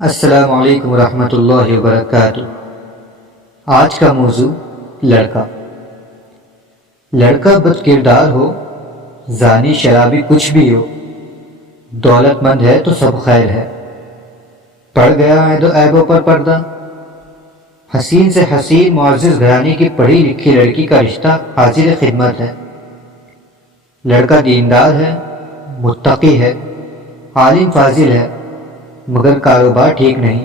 السلام علیکم ورحمۃ اللہ وبرکاتہ۔ آج کا موضوع لڑکا۔ لڑکا بد کردار ہو، زانی شرابی کچھ بھی ہو، دولت مند ہے تو سب خیر ہے، پڑ گیا ہے تو عیبوں پر پردہ۔ حسین سے حسین معزز گھرانے کی پڑھی لکھی لڑکی کا رشتہ حاضر خدمت ہے۔ لڑکا دیندار ہے، متقی ہے، عالم فاضل ہے، مگر کاروبار ٹھیک نہیں،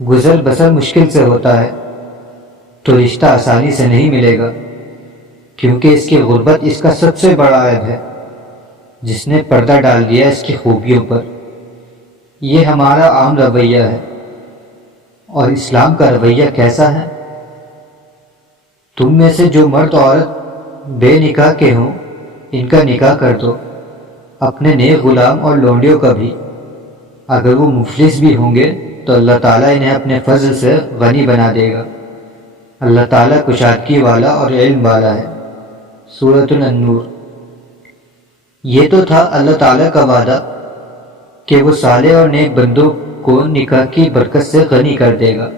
گزر بسر مشکل سے ہوتا ہے، تو رشتہ آسانی سے نہیں ملے گا، کیونکہ اس کی غربت اس کا سب سے بڑا عیب ہے، جس نے پردہ ڈال دیا اس کی خوبیوں پر۔ یہ ہمارا عام رویہ ہے، اور اسلام کا رویہ کیسا ہے؟ تم میں سے جو مرد عورت بے نکاح کے ہوں، ان کا نکاح کر دو، اپنے نیک غلام اور لونڈیوں کا بھی۔ اگر وہ مفلس بھی ہوں گے تو اللہ تعالیٰ انہیں اپنے فضل سے غنی بنا دے گا۔ اللہ تعالیٰ کشادگی والا اور علم والا ہے۔ سورۃ النور۔ یہ تو تھا اللہ تعالیٰ کا وعدہ کہ وہ صالح اور نیک بندوں کو نکاح کی برکت سے غنی کر دے گا،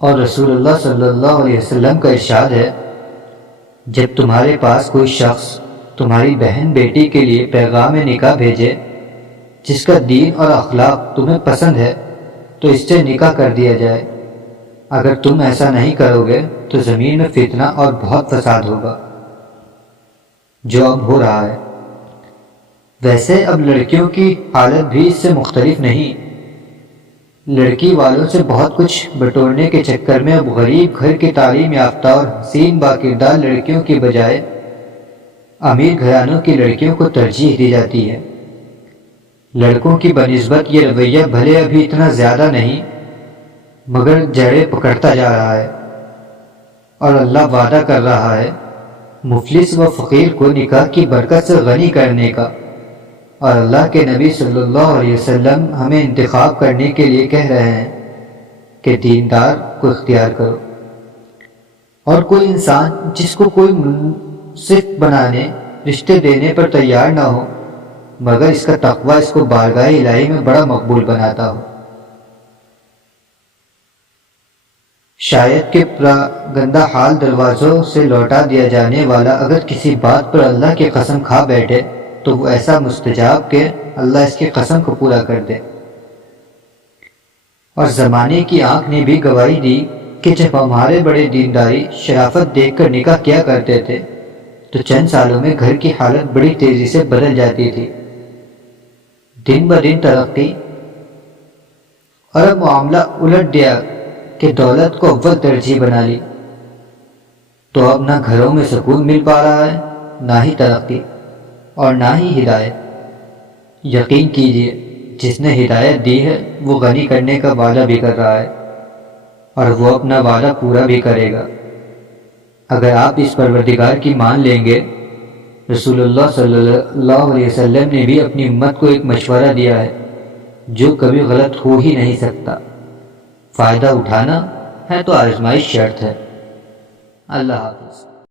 اور رسول اللہ صلی اللہ علیہ وسلم کا ارشاد ہے، جب تمہارے پاس کوئی شخص تمہاری بہن بیٹی کے لیے پیغام نکاح بھیجے جس کا دین اور اخلاق تمہیں پسند ہے تو اس سے نکاح کر دیا جائے۔ اگر تم ایسا نہیں کرو گے تو زمین میں فتنہ اور بہت فساد ہوگا، جو اب ہو رہا ہے۔ ویسے اب لڑکیوں کی حالت بھی اس سے مختلف نہیں۔ لڑکی والوں سے بہت کچھ بٹورنے کے چکر میں اب غریب گھر کی تعلیم یافتہ اور حسین باکردار لڑکیوں کی بجائے امیر گھرانوں کی لڑکیوں کو ترجیح دی جاتی ہے۔ لڑکوں کی بنسبت یہ رویہ بھلے ابھی اتنا زیادہ نہیں، مگر جڑیں پکڑتا جا رہا ہے، اور اللہ وعدہ کر رہا ہے مفلس و فقیر کو نکاح کی برکت سے غنی کرنے کا، اور اللہ کے نبی صلی اللہ علیہ وسلم ہمیں انتخاب کرنے کے لیے کہہ رہے ہیں کہ دیندار کو اختیار کرو۔ اور کوئی انسان جس کو کوئی منصف بنانے، رشتے دینے پر تیار نہ ہو، مگر اس کا تقوی اس کو بارگاہ الہی میں بڑا مقبول بناتا ہو۔ شاید کہ گندہ حال دروازوں سے لوٹا دیا جانے والا اگر کسی بات پر اللہ کی قسم کھا بیٹھے تو وہ ایسا مستجاب کہ اللہ اس کی قسم کو پورا کر دے۔ اور زمانے کی آنکھ نے بھی گواہی دی کہ جب ہمارے بڑے دینداری شرافت دیکھ کر نکاح کیا کرتے تھے تو چند سالوں میں گھر کی حالت بڑی تیزی سے بدل جاتی تھی۔ دن بدن ترقی، اور اب معاملہ الٹ دیا کہ دولت کو اول ترجیح بنا لی، تو اب نہ گھروں میں سکون مل پا رہا ہے، نہ ہی ترقی اور نہ ہی ہدایت۔ یقین کیجئے جس نے ہدایت دی ہے وہ غنی کرنے کا وعدہ بھی کر رہا ہے، اور وہ اپنا وعدہ پورا بھی کرے گا۔ اگر آپ اس پروردگار کی مان لیں گے۔ رسول اللہ صلی اللہ علیہ وسلم نے بھی اپنی امت کو ایک مشورہ دیا ہے جو کبھی غلط ہو ہی نہیں سکتا۔ فائدہ اٹھانا ہے تو آزمائش شرط ہے۔ اللہ حافظ۔